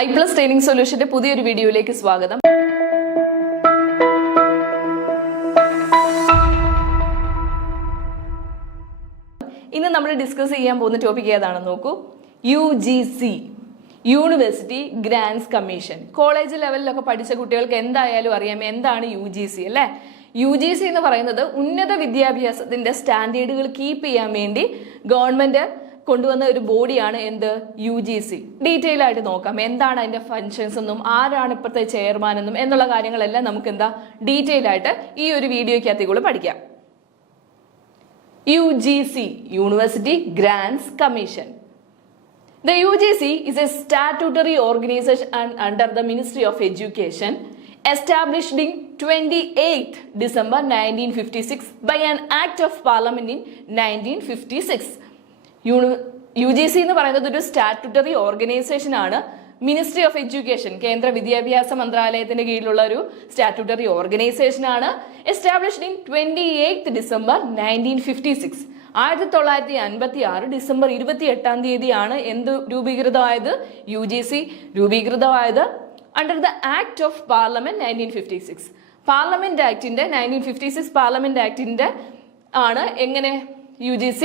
iPlus Training Solutionന്റെ പുതിയൊരു വീഡിയോയിലേക്ക് സ്വാഗതം. ഇന്ന് നമ്മൾ ഡിസ്കസ് ചെയ്യാൻ പോകുന്ന ടോപ്പിക് ഏതാണെന്ന് നോക്കൂ. UGC, university grants commission. College ലെവലിലൊക്കെ പഠിച്ച കുട്ടികൾക്ക് എന്തായാലും അറിയാം എന്താണ് UGC അല്ലേ. UGC എന്ന് പറയുന്നത് ഉന്നത വിദ്യാഭ്യാസത്തിന്റെ സ്റ്റാൻഡേർഡുകൾ കീപ്പ് ചെയ്യാൻ വേണ്ടി ഗവൺമെന്റ് കൊണ്ടുവന്ന ഒരു ബോഡിയാണ് എന്ത്, UGC. ഡീറ്റെയിൽ ആയിട്ട് നോക്കാം എന്താണ് അതിന്റെ ഫങ്ഷൻസ് എന്നും ആരാണ് ഇപ്പോഴത്തെ ചെയർമാൻ എന്നും എന്നുള്ള കാര്യങ്ങളെല്ലാം നമുക്ക് എന്താ ഡീറ്റെയിൽ ആയിട്ട് ഈ ഒരു വീഡിയോയ്ക്കകത്തേക്കുള്ള പഠിക്കാം. UGC, University Grants Commission. The UGC is a statutory organization under the Ministry of Education, established in 28th December 1956 by an Act of Parliament in 1956. UGC എന്ന് പറയുന്നത് ഒരു സ്റ്റാറ്റ്യൂട്ടറി ഓർഗനൈസേഷൻ ആണ്. മിനിസ്ട്രി ഓഫ് എഡ്യൂക്കേഷൻ, കേന്ദ്ര വിദ്യാഭ്യാസ മന്ത്രാലയത്തിന്റെ കീഴിലുള്ള ഒരു statutory organisation ആണ്. Established in 28th December 1956. 1956 December 28 തീയതിയാണ് എന്ത് രൂപീകൃതമായത്, UGC രൂപീകൃതമായത്. Under the act of parliament 1956. Parliament ആക്ടിന്റെ 1956 പാർലമെന്റ് ആക്ടിന്റെ ആണ് എങ്ങനെ UGC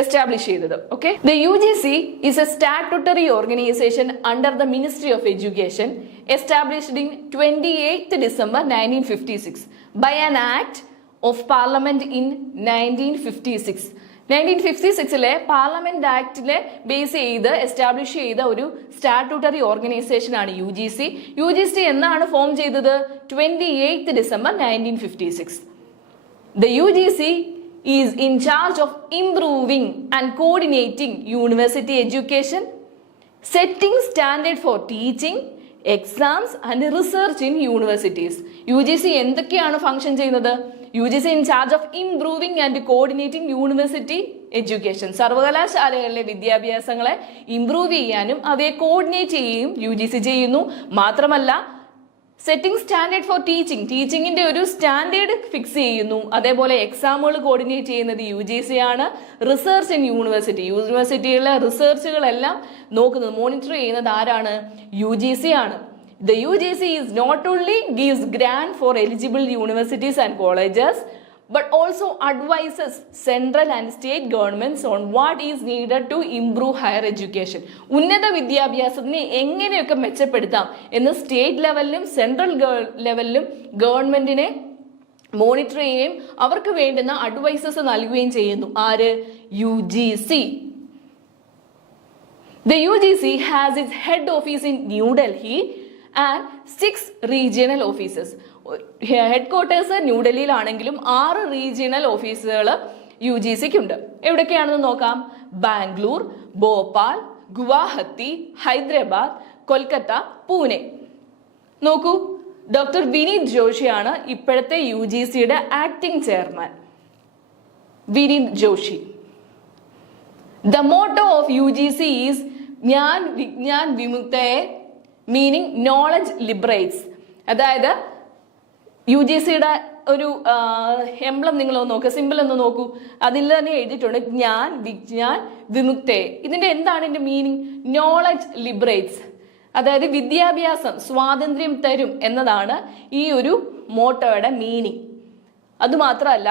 എസ്റ്റാബ്ലിഷ് ചെയ്തത്. Okay, the UGC is a statutory organization under the Ministry of Education, established in 28th December 1956 by an Act of Parliament in 1956. 1956 parliament ആക്ടിലെ base ചെയ്ത് establish ചെയ്ത ഒരു statutory organisation ആണ് UGC. UGC എന്നാണ് form ചെയ്തത്, 28th December 1956. The UGC is in charge of improving and coordinating university education, setting standard for teaching, exams and research in universities. UGC എന്തൊക്കെയാണ് function ചെയ്യുന്നത്? UGC in charge of improving and coordinating university education. സർവകലാശാലകളിലെ വിദ്യാഭ്യാസങ്ങളെ improve ചെയ്യാനും അവയെ coordinate ചെയ്യുകയും UGC ചെയ്യുന്നു. മാത്രമല്ല setting standard four ടീച്ചിങ്ങിന്റെ ഒരു സ്റ്റാൻഡേർഡ് ഫിക്സ് ചെയ്യുന്നു. അതേപോലെ എക്സാമുകൾ കോർഡിനേറ്റ് ചെയ്യുന്നത് UGC ആണ്. റിസർച്ച് ഇൻ യൂണിവേഴ്സിറ്റിയിലെ റിസർച്ചുകളെല്ലാം നോക്കുന്നത്, മോണിറ്റർ ചെയ്യുന്നത് ആരാണ്, UGC ആണ്. The UGC is not only gives grant for eligible universities and colleges, but also advises central and state governments on what is needed to improve higher education. ഉന്നത വിദ്യാഭ്യാസത്തിനെ എങ്ങനെയൊക്കെ മെച്ചപ്പെടുത്താം എന്ന് state ലെവലിലും central ലെവലിലും ഗവൺമെന്റിനെ monitor ചെയ്യുകയും അവർക്ക് വേണ്ടുന്ന advices നൽകുകയും ചെയ്യുന്നു. ആര്, UGC. The UGC has its head office in New Delhi and 6 regional offices. Headquarters ന്യൂഡൽഹിയിലാണെങ്കിലും 6 റീജിയണൽ ഓഫീസുകൾ UGCക്ക് ഉണ്ട്. എവിടൊക്കെയാണെന്ന് നോക്കാം. ബാംഗ്ലൂർ, ഭോപ്പാൽ, ഗുവാഹത്തി, ഹൈദരാബാദ്, കൊൽക്കത്ത, പൂനെ. നോക്കൂ, ഡോക്ടർ വിനീത് ജോഷിയാണ് ഇപ്പോഴത്തെ UGCയുടെ acting chairman. Vineet Joshi. The motto of UGC is ജ്ഞാൻ വിജ്ഞാൻ വിമുക്തയെ, മീനിങ് നോളജ് ലിബറേറ്റ്സ്. അതായത് UGCയുടെ ഒരു എംബ്ലം നിങ്ങൾ നോക്കുക, സിമ്പിൾ ഒന്ന് നോക്കൂ, അതിൽ തന്നെ എഴുതിയിട്ടുണ്ട് ജ്ഞാൻ വിജ്ഞാൻ വിമുക്തേ. ഇതിന്റെ എന്താണ് ഇതിന്റെ മീനിങ്? നോളജ് ലിബറേറ്റ്സ്, അതായത് വിദ്യാഭ്യാസം സ്വാതന്ത്ര്യം തരും എന്നതാണ് ഈ ഒരു മോട്ടോയുടെ മീനിങ്. അതുമാത്രമല്ല,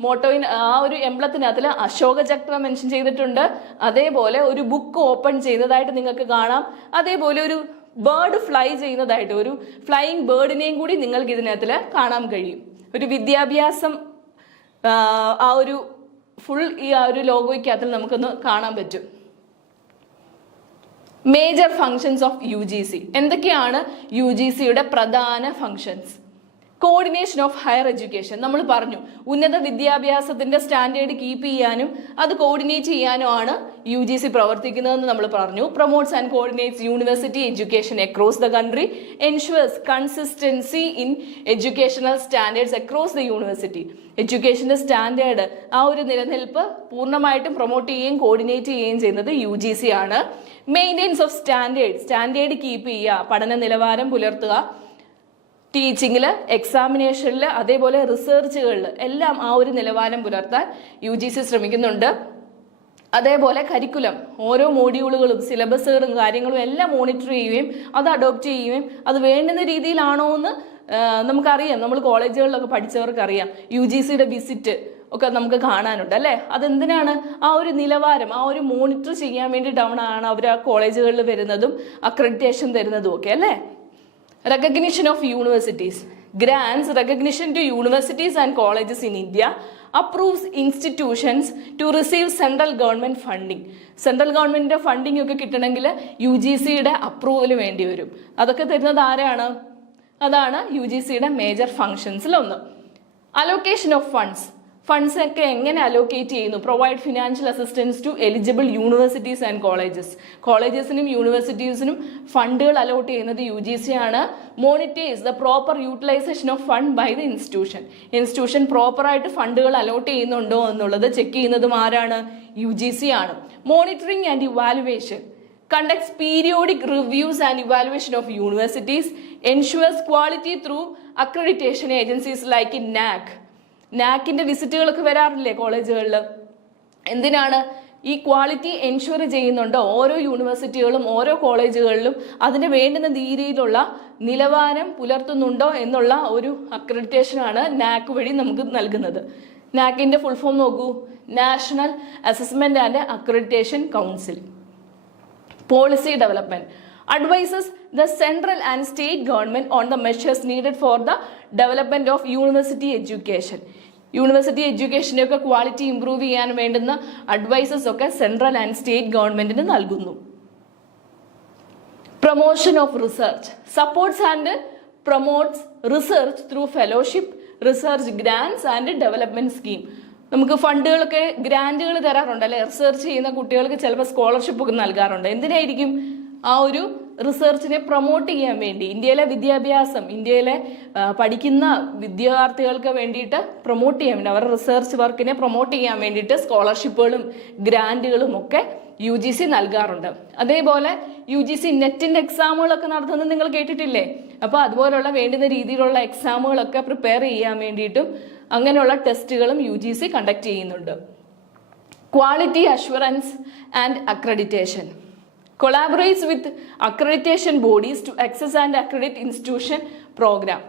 മോട്ടോയിന് ആ ഒരു എംബ്ലത്തിനകത്തിൽ അശോക ചക്ര മെൻഷൻ ചെയ്തിട്ടുണ്ട്. അതേപോലെ ഒരു ബുക്ക് ഓപ്പൺ ചെയ്തതായിട്ട് നിങ്ങൾക്ക് കാണാം. അതേപോലെ ഒരു ബേർഡ് ഫ്ലൈ ചെയ്യുന്നതായിട്ട്, ഒരു ഫ്ലൈയിങ് ബേർഡിനെയും കൂടി നിങ്ങൾക്ക് ഇതിനകത്തിൽ കാണാൻ കഴിയും. ഒരു വിദ്യാഭ്യാസം ആ ഒരു ഫുൾ ഈ ആ ഒരു ലോഗോയ്ക്കകത്തിൽ നമുക്കൊന്ന് കാണാൻ പറ്റും. Major functions of UGC. എന്തൊക്കെയാണ് UGCയുടെ പ്രധാന functions? Coordination of higher education. നമ്മൾ പറഞ്ഞു ഉന്നത വിദ്യാഭ്യാസത്തിന്റെ സ്റ്റാൻഡേർഡ് കീപ്പ് ചെയ്യാനും അത് കോർഡിനേറ്റ് ചെയ്യാനുമാണ് UGC പ്രവർത്തിക്കുന്നതെന്ന് നമ്മൾ പറഞ്ഞു. Promotes and coordinates university education across the country, ensures consistency in educational standards across the university. എഡ്യൂക്കേഷന്റെ സ്റ്റാൻഡേർഡ് ആ ഒരു നിലനിൽപ്പ് പൂർണ്ണമായിട്ടും പ്രൊമോട്ട് ചെയ്യുകയും കോർഡിനേറ്റ് ചെയ്യുകയും ചെയ്യുന്നത് UGC ആണ്. മെയിൻ്റെനൻസ് ഓഫ് സ്റ്റാൻഡേർഡ് കീപ്പ് ചെയ്യുക, പഠന നിലവാരം പുലർത്തുക. ടീച്ചിങ്ങിൽ, എക്സാമിനേഷനിൽ, അതേപോലെ റിസർച്ചുകളിൽ എല്ലാം ആ ഒരു നിലവാരം പുലർത്താൻ UGC ശ്രമിക്കുന്നുണ്ട്. അതേപോലെ കരിക്കുലം, ഓരോ മോഡ്യൂളുകളും സിലബസുകളും കാര്യങ്ങളും എല്ലാം മോണിറ്റർ ചെയ്യുകയും അത് അഡോപ്റ്റ് ചെയ്യുകയും അത് വേണ്ടുന്ന രീതിയിലാണോ എന്ന് നമുക്കറിയാം. നമ്മൾ കോളേജുകളിലൊക്കെ പഠിച്ചവർക്കറിയാം. UGCയുടെ വിസിറ്റ് ഒക്കെ നമുക്ക് കാണാനുണ്ട് അല്ലേ. അതെന്തിനാണ്? ആ ഒരു നിലവാരം, ആ ഒരു മോണിറ്റർ ചെയ്യാൻ വേണ്ടിയിട്ടാണ് അവർ ആ കോളേജുകളിൽ വരുന്നതും അക്രഡിറ്റേഷൻ തരുന്നതും ഒക്കെ അല്ലേ. Recognition of universities grants recognition to universities and colleges in India, approves institutions to receive central government funding. Central ഗവൺമെന്റിന്റെ ഫണ്ടിങ് ഒക്കെ കിട്ടണമെങ്കിൽ UGCയുടെ അപ്രൂവൽ വേണ്ടി വരും. അതൊക്കെ തരുന്നത് ആരാണ്? അതാണ് UGCയുടെ മേജർ ഫങ്ഷൻസിൽ ഒന്ന്. അലോക്കേഷൻ ഓഫ് ഫണ്ട്സ് ഒക്കെ എങ്ങനെ അലോക്കേറ്റ് ചെയ്യുന്നു? Provide financial assistance to eligible universities and കോളേജസിനും യൂണിവേഴ്സിറ്റീസിനും ഫണ്ടുകൾ അലോട്ട് ചെയ്യുന്നത് UGC ആണ്. Monitors the proper utilisation of fund by the institution പ്രോപ്പറായിട്ട് ഫണ്ടുകൾ അലോട്ട് ചെയ്യുന്നുണ്ടോ എന്നുള്ളത് ചെക്ക് ചെയ്യുന്നതും ആരാണ്? UGC ആണ്. Monitoring and evaluation conducts periodic reviews and evaluation of universities, ensures quality through accreditation agencies like in NAC. നാക്കിന്റെ വിസിറ്റുകളൊക്കെ വരാറില്ലേ കോളേജുകളിൽ? എന്തിനാണ്? ഈ ക്വാളിറ്റി എൻഷുർ ചെയ്യുന്നുണ്ടോ ഓരോ യൂണിവേഴ്സിറ്റികളും ഓരോ കോളേജുകളിലും അതിന് വേണ്ടുന്ന രീതിയിലുള്ള നിലവാരം പുലർത്തുന്നുണ്ടോ എന്നുള്ള ഒരു അക്രഡിറ്റേഷനാണ് നാക്ക് വഴി നമുക്ക് നൽകുന്നത്. നാക്കിന്റെ ഫുൾ ഫോം നോക്കൂ, national assessment and accreditation council. Policy development advises the central and state government on the measures needed for the development of university education. University എഡ്യൂക്കേഷൻ്റെ ഒക്കെ ക്വാളിറ്റി ഇംപ്രൂവ് ചെയ്യാൻ വേണ്ടുന്ന അഡ്വൈസസ് ഒക്കെ സെൻട്രൽ ആൻഡ് സ്റ്റേറ്റ് ഗവൺമെന്റിന് നൽകുന്നു. Promotion of research supports and promotes research through fellowship, research grants and development scheme. നമുക്ക് ഫണ്ടുകളൊക്കെ ഗ്രാൻറ്റുകൾ തരാറുണ്ട് അല്ലെ. റിസർച്ച് ചെയ്യുന്ന കുട്ടികൾക്ക് ചിലപ്പോൾ സ്കോളർഷിപ്പ് ഒക്കെ നൽകാറുണ്ട്. എന്തിനായിരിക്കും? ആ ഒരു റിസർച്ചിനെ പ്രൊമോട്ട് ചെയ്യാൻ വേണ്ടി, ഇന്ത്യയിലെ വിദ്യാഭ്യാസം, ഇന്ത്യയിലെ പഠിക്കുന്ന വിദ്യാർത്ഥികൾക്ക് വേണ്ടിയിട്ട് പ്രൊമോട്ട് ചെയ്യാൻ വേണ്ടി, അവരുടെ റിസർച്ച് വർക്കിനെ പ്രൊമോട്ട് ചെയ്യാൻ വേണ്ടിയിട്ട് സ്കോളർഷിപ്പുകളും ഗ്രാൻറ്റുകളും ഒക്കെ UGC നൽകാറുണ്ട്. അതേപോലെ UGC നെറ്റിന്റെ എക്സാമുകളൊക്കെ നടത്തുന്നത് നിങ്ങൾ കേട്ടിട്ടില്ലേ? അപ്പോൾ അതുപോലുള്ള വേണ്ടുന്ന രീതിയിലുള്ള എക്സാമുകളൊക്കെ പ്രിപ്പയർ ചെയ്യാൻ വേണ്ടിയിട്ടും അങ്ങനെയുള്ള ടെസ്റ്റുകളും UGC കണ്ടക്ട് ചെയ്യുന്നുണ്ട്. Quality assurance and accreditation collaborates with accreditation bodies to access and accredit institution program.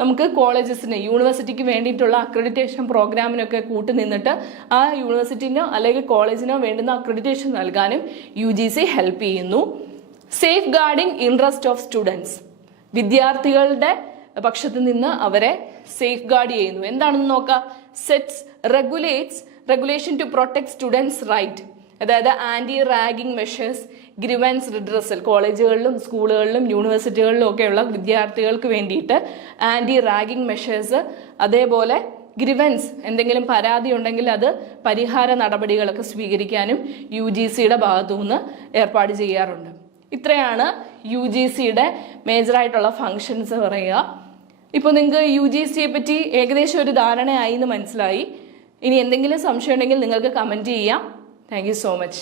നമുക്ക് കോളേജസിന് യൂണിവേഴ്സിറ്റിക്ക് വേണ്ടിയിട്ടുള്ള അക്രഡിറ്റേഷൻ പ്രോഗ്രാമിനൊക്കെ കൂട്ടി നിന്നിട്ട് ആ യൂണിവേഴ്സിറ്റിനോ അല്ലെങ്കിൽ കോളേജിനോ വേണ്ടുന്ന അക്രഡിറ്റേഷൻ നൽകാനും UGC ഹെൽപ്പ് ചെയ്യുന്നു. Safeguarding interest of students വിദ്യാർത്ഥികളുടെ പക്ഷത്ത് നിന്ന് അവരെ സേഫ് ഗാർഡ് ചെയ്യുന്നു. എന്താണെന്ന് നോക്കാം. Sets regulation to protect students right, അതായത് anti ragging measures, grievance redressal. കോളേജുകളിലും സ്കൂളുകളിലും യൂണിവേഴ്സിറ്റികളിലും ഒക്കെയുള്ള വിദ്യാർത്ഥികൾക്ക് വേണ്ടിയിട്ട് ആന്റി റാഗിംഗ് മെഷേഴ്സ്, അതേപോലെ ഗ്രിവൻസ്, എന്തെങ്കിലും പരാതി ഉണ്ടെങ്കിൽ അത് പരിഹാര നടപടികളൊക്കെ സ്വീകരിക്കാനും UGCയുടെ ഭാഗത്തു നിന്ന് ഏർപ്പാട് ചെയ്യാറുണ്ട്. ഇത്രയാണ് UGCയുടെ മേജറായിട്ടുള്ള ഫങ്ഷൻസ് പറയുക. ഇപ്പോൾ നിങ്ങൾക്ക് UGCയെ പറ്റി ഏകദേശം ഒരു ധാരണയായി എന്ന് മനസ്സിലായി. ഇനി എന്തെങ്കിലും സംശയം ഉണ്ടെങ്കിൽ നിങ്ങൾക്ക് കമൻറ്റ് ചെയ്യാം. Thank you so much.